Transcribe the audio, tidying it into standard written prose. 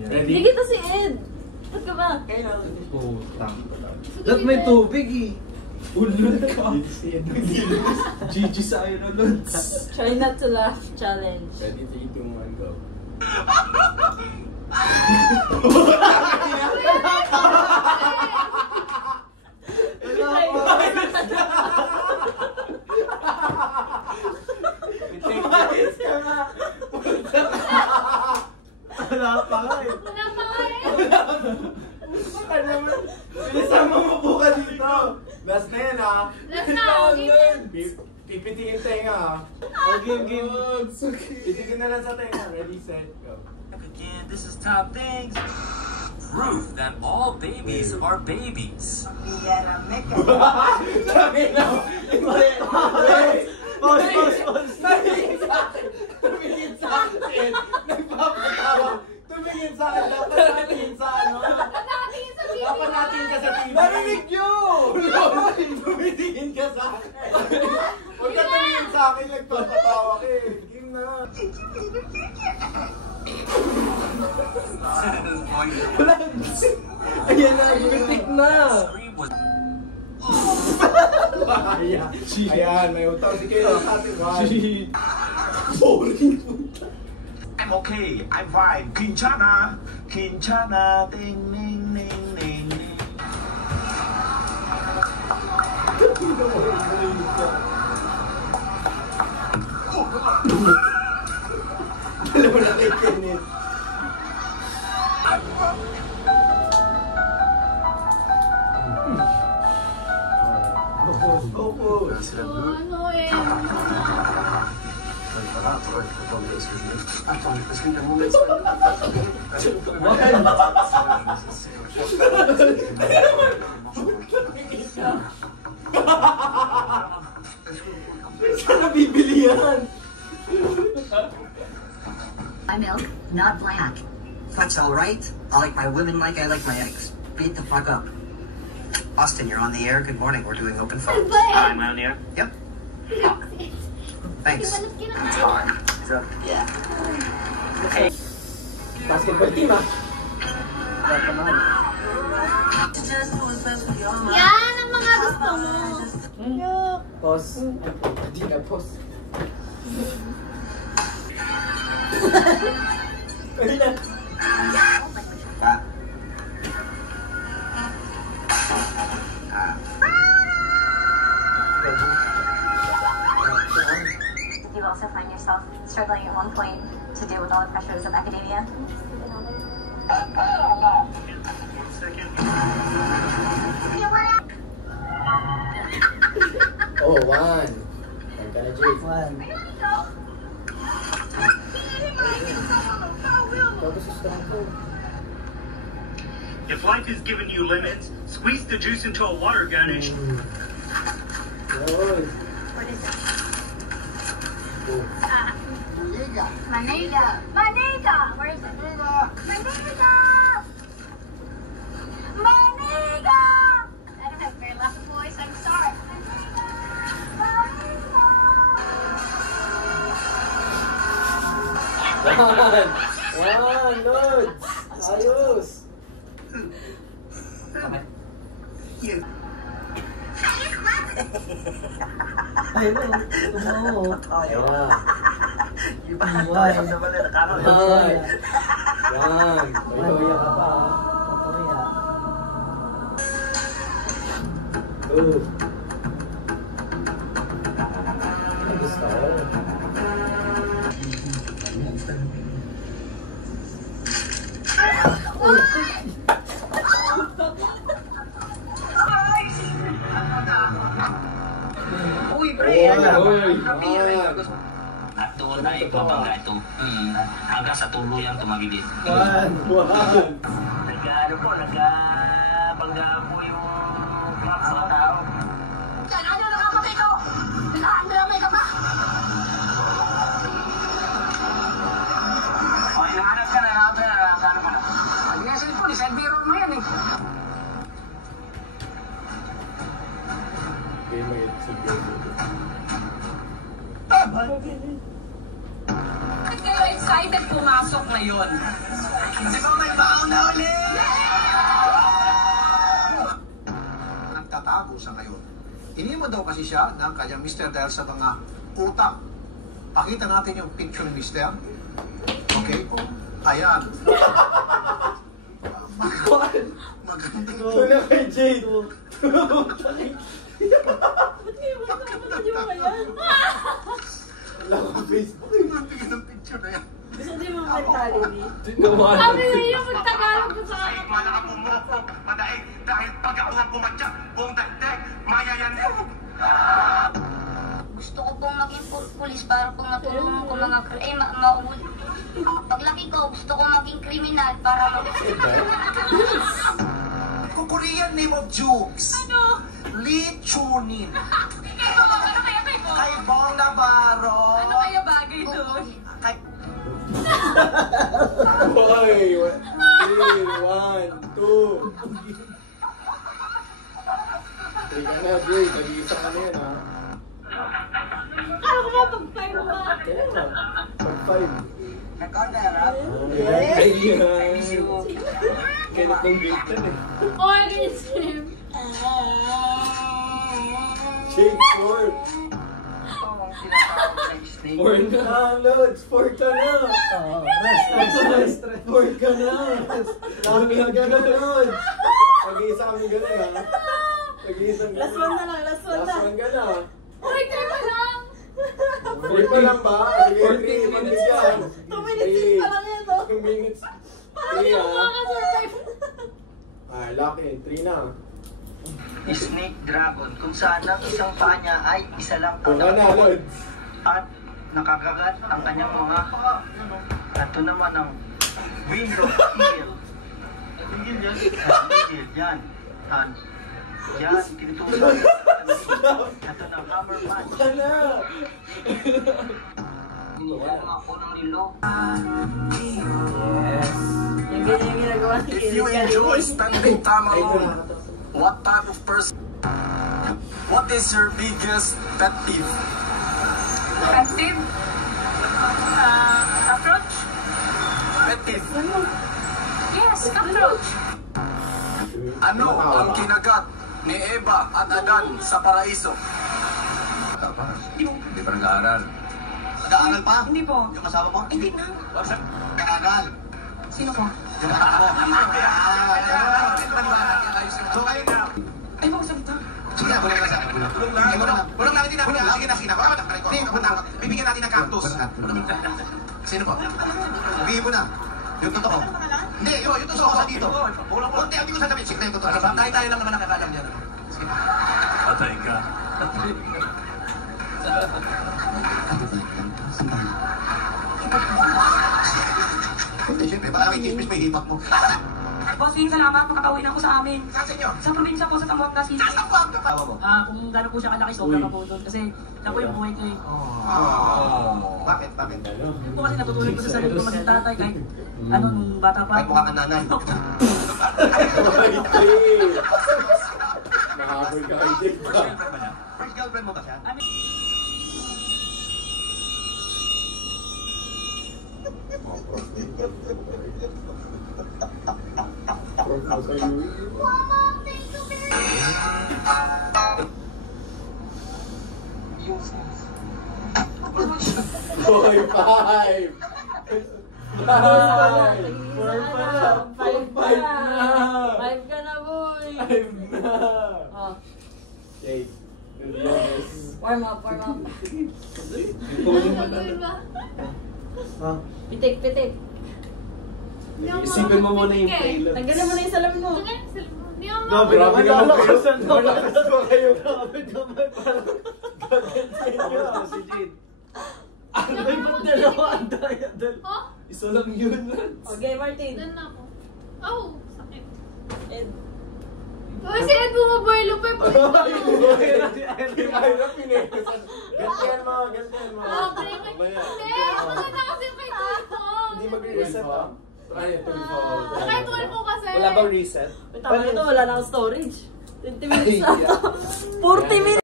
Ready? Hindi kita si Ed. Ba't ka ba? Kailangan. Putang. Ba't may tubig eh? Ulod ka. GG sa ayo na Lods. Try not to laugh challenge. Ready, 3, 2, 1, go. Umayos ka nga. Wala pa nga eh. Wala pa nga eh. Baka naman. Bilisan mo mabuka dito. Last na yan ha. Last na, game. Pipitingin tenga ha. Game. Pitingin na lang sa tenga. Ready, set, go. Again, this is Top Things. Proof that all babies are babies. Sabi na. Pause. Tumingin sa akin. Nagpapatawa. Tumingin sa akin. Dapat natin sa ano. Dapat natin ka sa TV. Narinig nyo! Tumingin ka sa akin. Huwag ka tumingin sa akin. Nagpapatawa ka eh. Game na. Ayan na, pitik na! Ayan, may utang si Kelo. Boring. I'm okay. I'm fine. Kinchana. Ding, ding, ding, ding. Alam mo na kay Kenneth. Ano eh? Saan nabibili yan? My milk, not black. That's alright. I like my women like I like my eggs. Beat the fuck up. Austin, you're on the air. Good morning. We're doing open phone. I'm on here. Yep. Thanks. Yeah. Basketball team ah. Yan ang mga gusto mo. Pause. Hindi na pause. Did you also find yourself struggling at one point to deal with all the pressures of academia? Oh, one. Ang ka na, Jake. One. If life is giving you lemons, squeeze the juice into a water gun and... Yun. What is it? Oh. Manega. Where is it? Manega. I don't have very loud voice. I'm sorry. One, Lods. Ayos. You. Ayun na. Ayun na. Iba ang tayo na pala. Nakala ko. Yan. May ka pa. Two. Gusto ko. Uy, pre. At doon ay papangga ito. Hanggang sa tuluyang tumagilid. One. Nagpangga po yung mga tao. Ano na kapatid ko? May ka ba? O, hinahanap ka na natin. Ano mo na? Hindi nga cellphone, isang biro mo yan eh. Ba't kayo excited pumasok na ngayon. Kasi ba may baon na ulit? Nagtatago sa ngayon. Hinimo daw kasi siya ng kanyang mister dahil sa mga utang. Pakita natin yung picture ni mister. Okay? Ayan. Magandang Ito na kay Jade. Wala ko Facebook. Magbigay ng picture na yan. Gusto din mo mentality. Sabi na iyo, magtagalog ko sa akin. Mana ka pumoko, madaig, dahil pag ako ang pumadyak, buong dagdag, mayayan mo. Gusto ko pong maging pulis para pong matulungan ko mga mauuli. Paglaki ko, gusto ko maging kriminal para Korean name of jokes. Ano? Lee Chunin. Ano kaya kay Bo? Kay Bong Navarro. Ano kaya bagay doon? Kay... Boy! 3, 1, 2. Teka na, Jade. Nag-iisa ka na yan, ha? Akala ko ba pag-5 mo ba? Kaya na. Pag-5. Nag-order, ha? Ayan. Kaya itong gate yan, eh. Oh, I can swim. Jade, 4. 4 na. Loads, 4 ka na. Rest. 4 ka na. Lamig ka na, Loads. Mag-iisa kami gano'n, ha? Mag-iisa kami. Last one na lang, last one na. Last one ka na. Uy, kayo pa lang. 4 pa lang ba? Sige, 3 magbigyan. 2 minutes pa lang yan, no? 2 minutes. Paano 3, yung ha? makakasurvive? Ah, lucky. 3 na. Snake Dragon, kung saan ang isang paa niya ay isa lang ang 4 ka na, Loads. at nakakagat ang kanyang mga ito naman ang window heel. Heel yan. Yan, tinutusan. Ito na, hammer punch. Ka na. Yan mga punong nilo. Yes. Yung ganyan yung ginagawa ni If you enjoy standing tama alone, what type of person? What is your biggest pet peeve? Active? Approach? Pet peeve. Yes, approach. Ano ang kinagat ni Eva at Adan sa paraiso? Hindi pa nag-aaral. Nag-aaral pa? Hindi po. Yung kasama mo? Hindi na. Nag-aaral. Sino po? Yung kasama mo? So kayo na. Ay, magsalita. Sige, ako lang kasama. Tulong namin din namin. Sige na, sige na. Bibigyan natin ng cactus. Sino po? Bibigyan mo na. Yung totoo. Hindi, yung totoo sa dito. Kunti, hindi ko sasabihin. Sige na yung totoo. Tayo lang naman nakakalam niya. Sige. Patay ka. Hindi, siyempre, baka may chismis, may hipak mo. Bossing, salamat. Makakauwi na ako sa amin. Saan sa inyo? Sa probinsya po, sa Zamboanga City. Saan po ang kapawa mo? Kung gano'n po siya kalaki, sobra ka po doon. Kasi siya po yung buhay ko eh. Bakit? Bakit? Yun po kasi natutunan ko sa sarili ko maging tatay kahit nung bata pa. Kahit mukha kang nanay. Nakahabol ka kay Jade ba? First girlfriend mo ba siya? Boy, 5! 5 na! 5 ka na, boy. 5 na! Oh, Jade, yes. warm up, warm up. Ha? Pitik, pitik. Isipin mo muna yung payload. Tanggalin mo na yung salamin mo. Grabe naman, lalakasan mo. Lalakas mo kayo. Grabe naman, parang gagantin nyo. Si Jade. Ano ba yung dalawa? Ang daya. Isa lang yun. Okay, Martin. Doon na ako. Oh, sakit. Ed. Oh, si Ed bumaboylo pa po. Hindi Myra pinesan. Gantihan mo, gantihan mo. Oh, break it. Mamaya. Hindi, ako na kasi kay Tito. Hindi mag-reset pa. Ay, 24. Kaya 12 po kasi. Wala bang reset? Tama ito, wala na akong storage. 20 minutes na ito. 40 minutes!